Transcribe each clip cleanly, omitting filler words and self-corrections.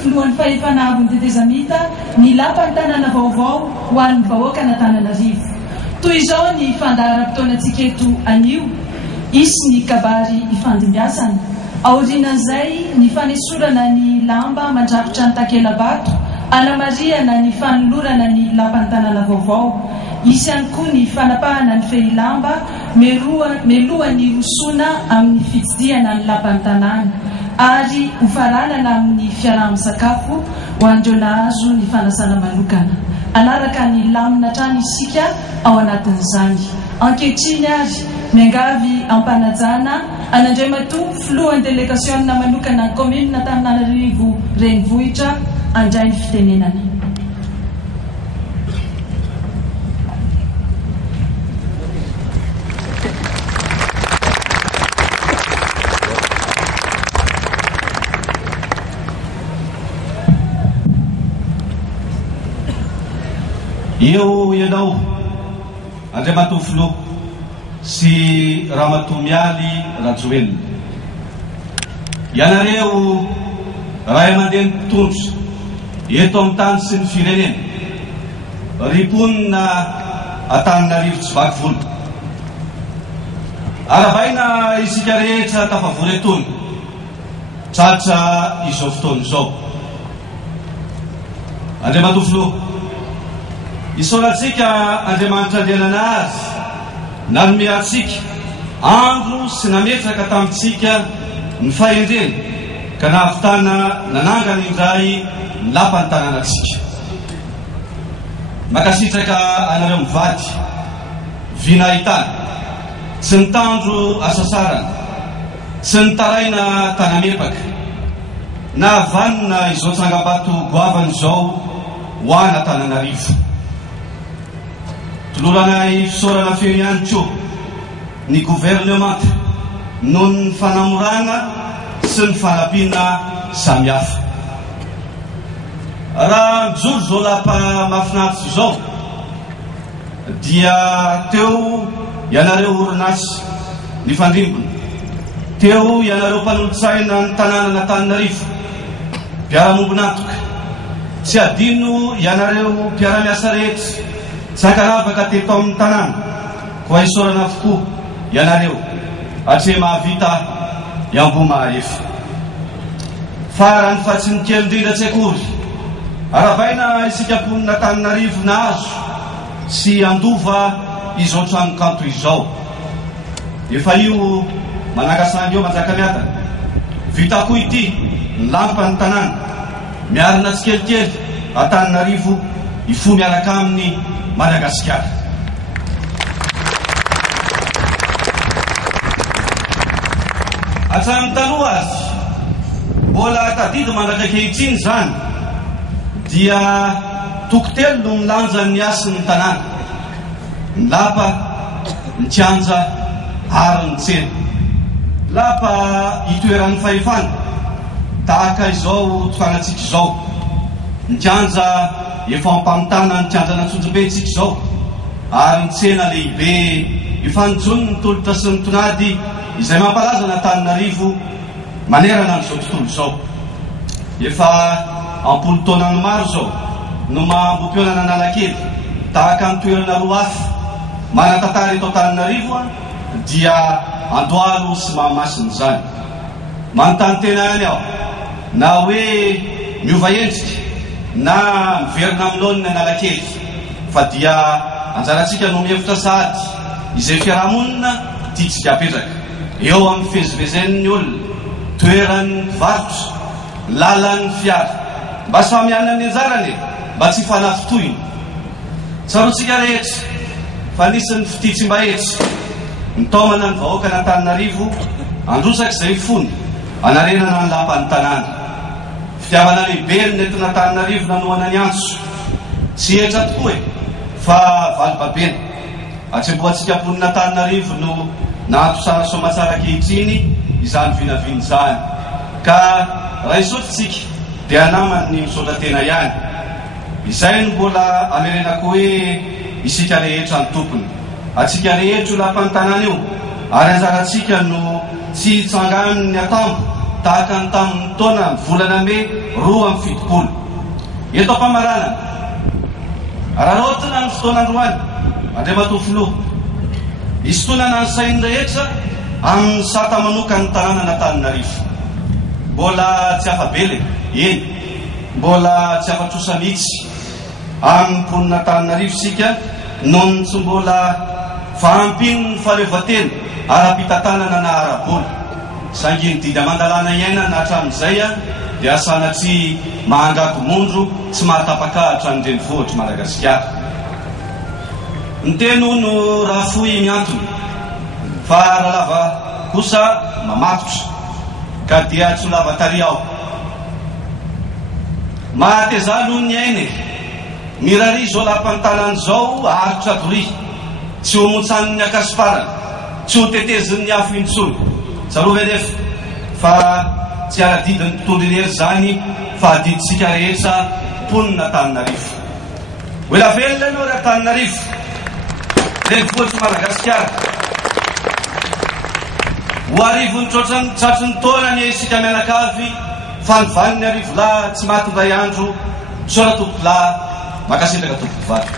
Fluan'ny fahefanavy ny tetezamita ny lapan'ny tanàna vaovao ho an'ny vahoaka an'Antananarivo. Toy izao ny fandaharam-potoanantsika eto anio, isy ny kabary ifandimbiasana. Aorian'izay ny fanesorana ny lamba mandrafitra ny takela-bato, anamariana ny fanolorana ny lapan'ny tanàna vaovao. Isy ihany koa ny fanapahana ny fehi-lamba melohan'ny hosona amin'ny fitsidihana ny lapan'ny tanàna. Ary ho fahalalana amin'ny fiaraha-misakafo ho andreo nahazo ny fanasana manokana. Anaraka ny lamina trano isika ao anatin'izany. Ankehitriny ary miangavy ampanajana an'Andriamatoa filohan'ny delegasiona manokana ny commune Antananarivo renivohitra andray ny fitenenana. Io ianao Andriamatoa Filoha sy Ramatoa Mialy Rajoelina, ianareo ray aman-dreny mpitondra eto amin'ny tany sy ny firenena, riponina Antananarivo tsy vaky volo. Aravaina isika rehetra tafavory etony tratra izao fotoana izao. Andriamatoa Filoha, isaorantsika Andriamanitra andehanana azy nanome antsika andro sy nametraka tamintsika ny fahendrena ka nahavitana nanangana indray ny lapan'ny tanànatsika. Makasitraka anareo mivady vinahitana, tsy nitandro asasarana, tsy nitaraina tanamepaka, nahavanina izao tsangambato goavana izao ho any Antananarivo. Toloranay fisaorana feno ihany koa ny gouvernemanta noho ny fanamorana sy ny fanampiana samihafa. Raha mijoro zao lapa mahafinaritra izao dia teo ianareo orinasa ny fandrimbona, teo ianareo mpanolotsaina ny tanàna Antananarivo, mpiara-mombonantoka, tsy adino ianareo mpiara-miasa rehetra sakaravaka teto amin'ny tanàna, koa isaorana avokoa ianareo hatrea mahavita iambo mahefa. Farany fa tsy nikely indrindra tsy akory, aravaina isika mponina Antananarivo nahazo sy andova izao trano kanto izao. Efa io manangasany eo manjaka miatana, vita koa ity ny lampan'ny tanàna, miarina tsikelikely Antananarivo ifo miaraka amin'ny Madagasikara. Hatramin'ny taloha azy mbola tadidy mandrakay kehitriny zany dia tokotelo no milanja ny asin'ny tanàna, ny lapa, ny kianja ary ny tsena. Lapa itoeran'ny fahefana tahaka izao tofanantsika izao, ny kianja efa ampamitana ny kianja n'Antsonjombe tsika izao, ary ny tsena lehibe ifanjon'ny tolotra sy ny tonady izay mampalaza n'Antananarivo manerana n'izao tontolo izao. Efa ampolo taona ny maro zao no mahambo-pionana Analakely tahaka ny toerana roa hafa manan-tantara eto Antananarivo dia Andohalo sy Mahamasina zany. Manontany tena ihany aho na hoe miova endrika na miverina amin'olona ny Analakely fa dia anjaratsika no mihevitra sady izay fiarahamonina tiatsika apetraka eo amin'ny fivezivezen'ny olona, toeran'ny mpivarotra, lalan'ny fiara mba samy anana ny anjarany mba tsy fanafitohiny. Tsarotsika rehetra fa nisy ny fititsim-bahetra nitaomana ny vahoaka n'Antananarivo androsaka izay fony anarenana ny lampan'ny tanàna. Fitiavana lehibe ny nentin'Antananarivo nanohana ny antso tsy etra tokoa fa valibabena. Atsembohantsika amponin'Antananarivo no nahatosana soamatsara ankehitriny izany vinaviny izany ka raha isotitsika dia anamany ny misaotra tena ihany. Izay no mbola amerenako hoe isika rehetra ny tompony, atsika rehetra lampan'ny tanàna io ary anjaratsika no tsy hitsangan'ny atambo tahaka ny tamin'ny taona volana May 2017. Eto am-pamarana ararotina ny fotoan'androany Andriamatoa Filoha isotonana ny sainy rehetra amin'ny sata manoka ny tanàna n'Antananarivo. Mbola tsy afabele, eny, mbola tsy afatrosa mihitsy amin'ny mponin'Antananarivo sika nohony tsy mbola fahampiny ny fahaleovatena ara-pitantanana na ara-bola. Sanginy didy amandalana iaina na hatramin'izay dia sanatsy mahangato mondro tsy mahatapakahatra ny renivohitra Madagasikara. Ny teno no raha fohy miantony fa raha lava kosa mamatotra ka dia tsy lava tary ao. Mahatezalo ny ainy mirary zao lampan'ny tanàna zao aharitra dory tsy ho motsan'ny akasiparana tsy ho tetezin'ny afo intsony. Tsarovy anefa fa tsy aradidin'ny tontolo irery zany fa adiditsika rehetra mponin'Antananarivo. Oela velona ianao ry Antananarivo, renivohitry Madagasikara. Ho arivony tratry ny taona ny isika mianakavy fa ny vaniny arivo lahy tsy maty ndray andro sora tompoko lahy makasindraka tompoko vato.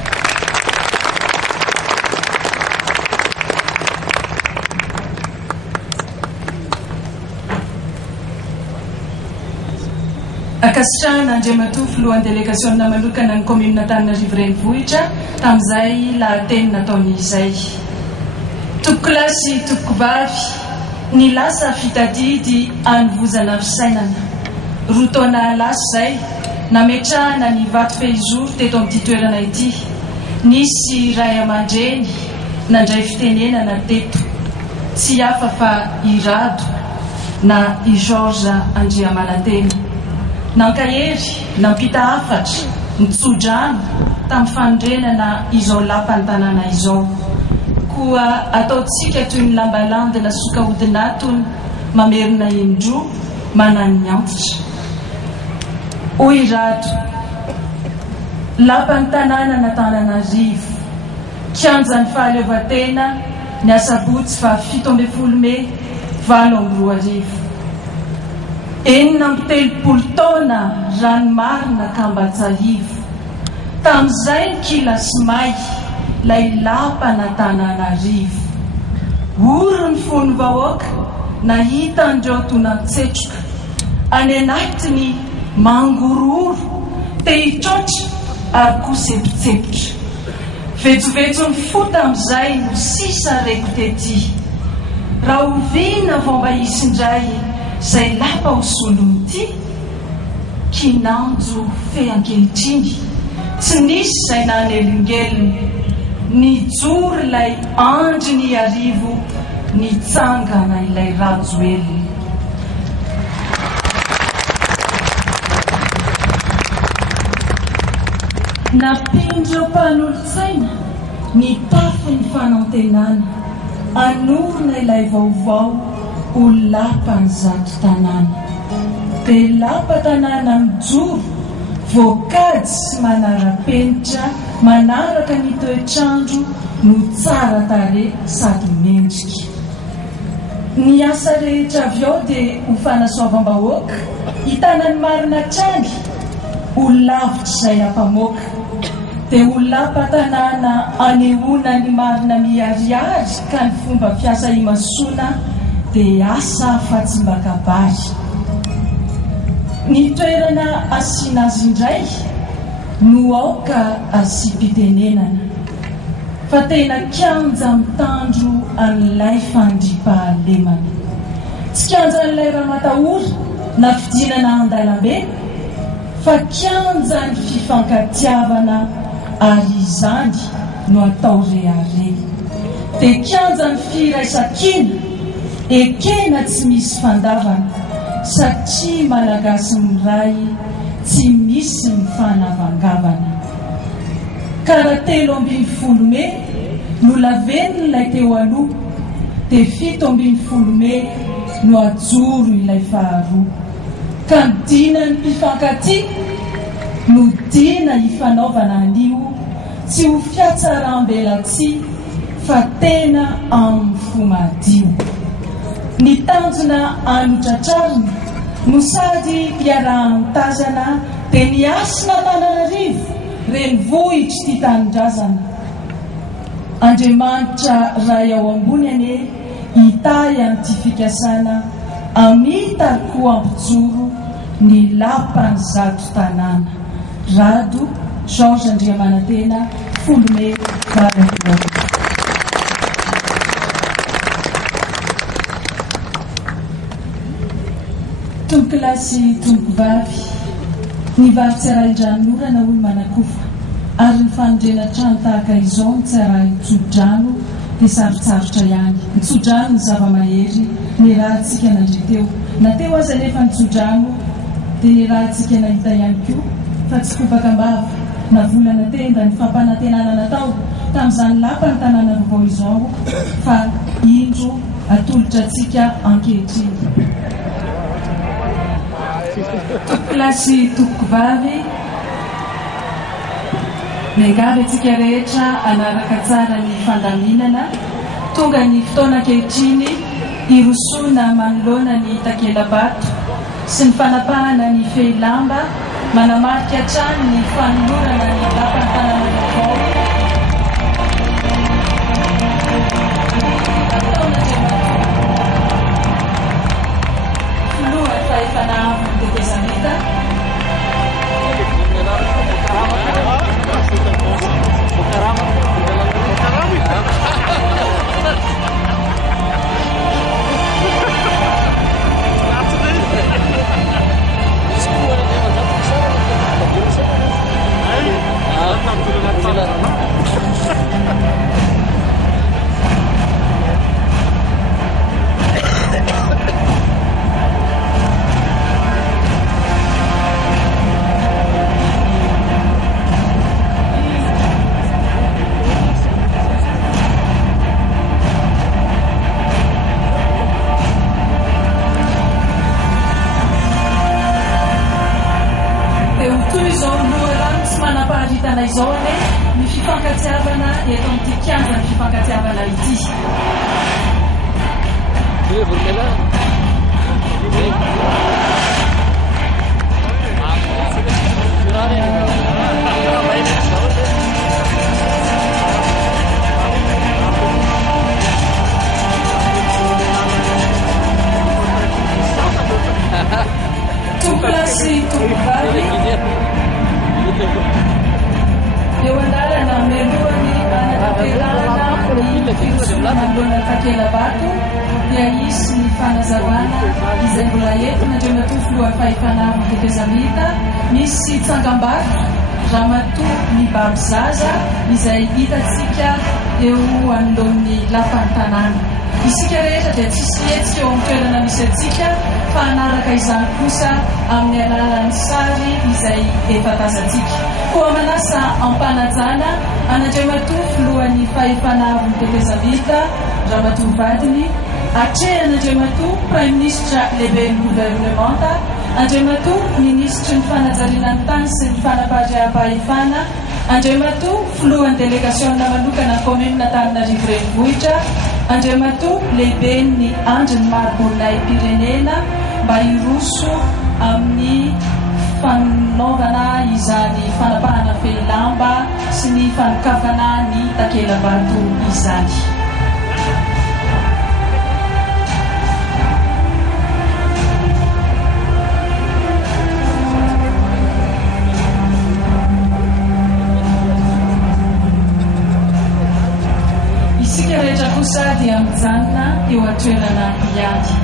Akasitrahana Andriamatoa Filohan'ny délégation manokana ny commune-n'Antananarivo renivohitra tamin'izay lahateny nataony izay. Topoko lahy sy topoko vavy ny lasa fitadidy hanovozana fisainana. Roa taona lasa izay nametrahana ny vato fehizoro teto amin'ity toerana ity. Nisy ray aman-dreny nandray fitenenana teto, tsy hafa fa i Rado na i Georges Andriamanantena. Nankahery nampita hafatra nitsodrano tamin'ny fanondrenana izao lampan'ny tanàna izao. Koa ataotsika toy ny lambalandina soka hodinatony mamerina indro manany antitra. Hoy Rado, lampan'ny tanàna n'Antananarivo, kianjan'ny fahaleovatena ny asabotsy fa 17 May 2020. Enina amby 30 taona ranomarina Kambatsarivo. Tamin'izay ny kilasy may lay lampan'Antananarivo. Ory ny fony vahoaka nahita andreo tonantsetroka any anatiny mangororo te hitrotra ary koa sepitsepitra. Vetsovetso ny fota amin'izay no sisa reko tety. Raha oviana vao mba hisy indray zay lapa ho solony ty kinanjo feankehitriny tsy nisy zay nanelingeliny nijory ilay andry ny arivo nitsangana ilay rajo eliny. Napindreo mpanolotsaina ny tafy ny fanantenana anorona ilay vaovao ho lampan'ny zato tanàna. Dia lampa tanàna mijoro voakady sy manara-penitra manaraka ny toetrandro no tsara tare sady mendrika. Ny asa rehetra avy ao dia ho fanasoavam-bahoaka hitanany marina trany ho lavitra izay hampamoaka, dia ho lapa-tanàna anehoana ny marina miariary ka ny fomba fiasa imasoana dia asa afa-tsy-mbakabary. Ny toerana asiana azy indray no aoka asy-pitenenana, fa tena kianja mitandro an'ilay fandripahalemana. Tsy kianja an'ilay raha-matahory na fidinana an-dalambe, fa kianja ny fifankatiavana ary izany no atao rehare. Dia kianja ny firaisan-kina, ekena tsy misy fandavana, satria malagasy miray tsy misy mifanavangavana. Kara 13 Mey no laveniny ilay teo aloha, dia 17 Mey no ajoro ilay faharoa. Ka ny dina ny mpifankatia no dina hifanaovana anio, tsy ho fiatsaram-belatsia fa tena amin'ny fomadio. Ny tanjona anotratrarina no sady hiarahan-tazana dia ny asina Antananarivo renivohitra ty tanindrazana. Andriamanitra ray ao ambony ane hitay an'ity fikasana, amita koa ampijoro ny lapany zato tanàna. Rado Georges Andriamanantena, 10 Mey 2020. Tompoko lahy sy tompoko vavy, ny vavy tsy arahin-dranorana olo manakofa, ary ny fanondrena trano tahaka izao ny tsy arahin-tsodrano dia sarotsarotra ihany. Nitsodrano ny zava-mahery, ny rahantsika nandre teo. Na teo aza nefa nitsodrano dia ny rahantsika nahita ihany koa, fa tsy kopakam-bava na volana tenda ny fampanantenana natao tamin'izany lapa ny tanàna vaovao izao, fa indro atolotra antsika ankehitriny. Tompoko lahy sy tompoko vavy, miangavy antsika rehetra anaraka tsara ny fandaminana, tonga ny fotoana ankehitriny hirosoana manoloana ny takela-bato sy ny fanapahana ny fehi-lamba manamarika hatrany ny fanolorana ny lapan'ny tanàna vaovao. Filohan'ny fahefanahavy ny tetezamita, izao ane ny fifankatiavana eto amin'ity kianja ny fifankatiavana ity. Tompoko lahy sy tompoko vavy, eo andalana melohany anatanterahana ny firosoana manoloana takela-bato dia isy ny fanazavana izay mbola entina andreo matoa filohan'ny fahefanavy tetezamita, misy tsangam-bato ramatoa ny baby zaza izay hitantsika eo anoloan'ny lapan'ny tanàna. Isika rehetra dia tsisy hetsika eo amin'ny toerana misy atsika, fa anaraka izany kosa amin'ny alalan'ny sary izay efa tazantsika. Koa manasa ampanajana an'Andriamatoa filohan'ny fahefanavy ny tetezamita ramatoa vadiny, atrehan'Andriamatoa Prime Ministre lehibe ny gouvernemanta, Andriamatoa Ministre ny fanajariana ny tany sy ny fanapahaream-pahefana Andriamatoa filohan'ny délégationna manokana commune Antananarivo renivohitra, Andriamatoa lehibe ny andriny maro-bolonay Pirenena mba hiroso amin'ny fanaovana izany fanapahana fehi-lamba sy ny fanokafana ny takela-bato izany. Isika rehetra kosa dia mijanona eo atoerana iady.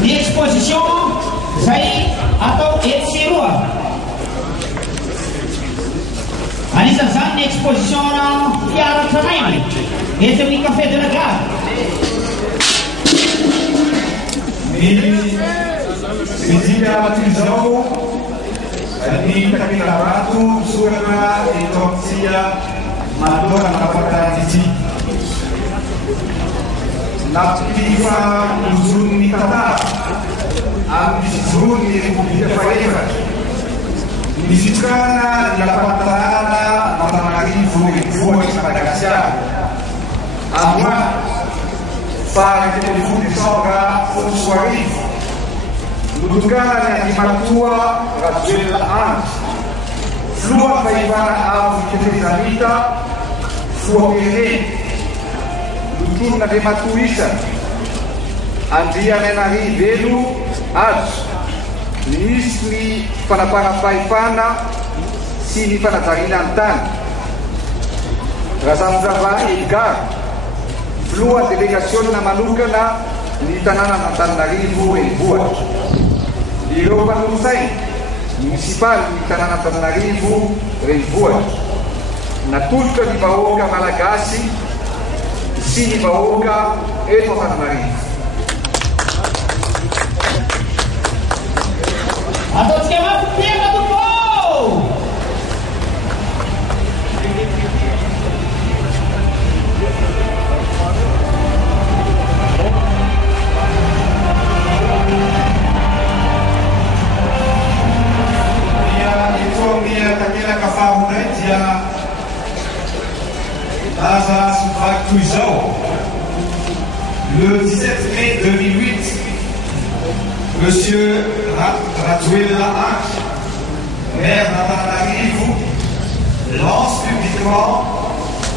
Ny exposition zay atao eto sy roa. Anisan'izany ny exposition fiara tranainy eto amin'ny Café de la Gare. Medida matizao ni takila-bato sorana etopsia mandora napatati napifa uzuni tata amizuni Republika Faeva nisikana lapatana Antananarivo renivohitra Madagasikara amwa faha 30 Desambra folo sy arivo notokana ny Andriamatoa Rajoelina Andry filoha fahefana avo Ketrezamita Foapireny tutulona dia matoisana andriananary velo azo nisy ny fanaparam-pahefana sy ny fanajariana ny tany Razamzava Edgar floa délégationna manokana ny tanàna Antananarivo renivohitra ireo mpanolosaina munisipaly ny tanàna Antananarivo renivohitra natolotra ny vahoaka malagasy sy ny vahoaka eto Antananarivo. Ataontsika mafy piaka tompo! Le 17 mai 2008, Monsieur Ratuela Anch, maire d'Antananarivo, lance publiquement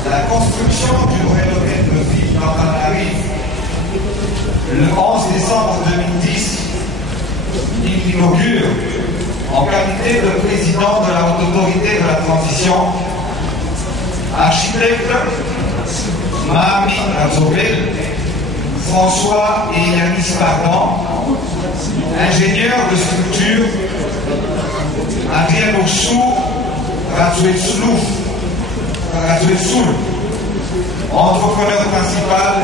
la construction du hôtel de ville d'Antananarivo. Le 11 décembre 2010, il inaugure, en qualité de président de la haute autorité de la transition, architecte Mami Razobel, François et Yanis Pardon, ingénieur de structure, Adrien Ossou Razouetsoul, entrepreneur principal,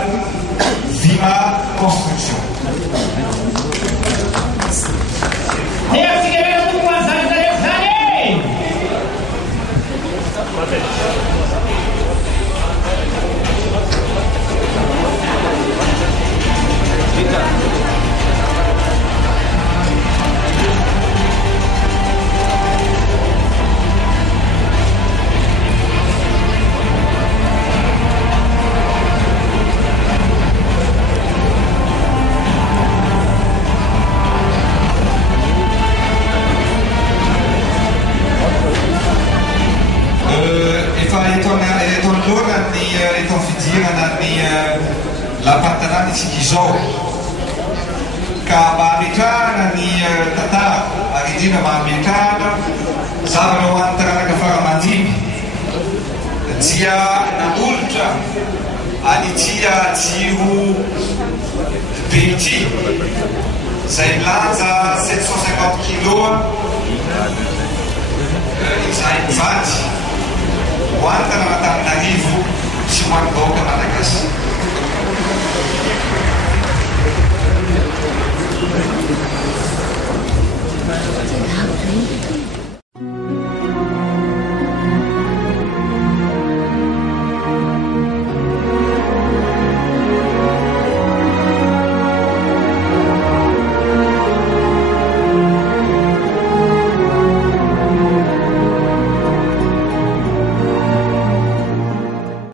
Vima Construction. La pantanal di Sikizou ka maamekana ny tantara aridina maamekana zavatra ho an'ny taranaka faramandimby dia nanolotra an'itya jiro be ity izay milanja 750 kilo izay mivady ho an'ny tanàna Antananarivo sy ho an'ny vahoaka malagasy. Houdt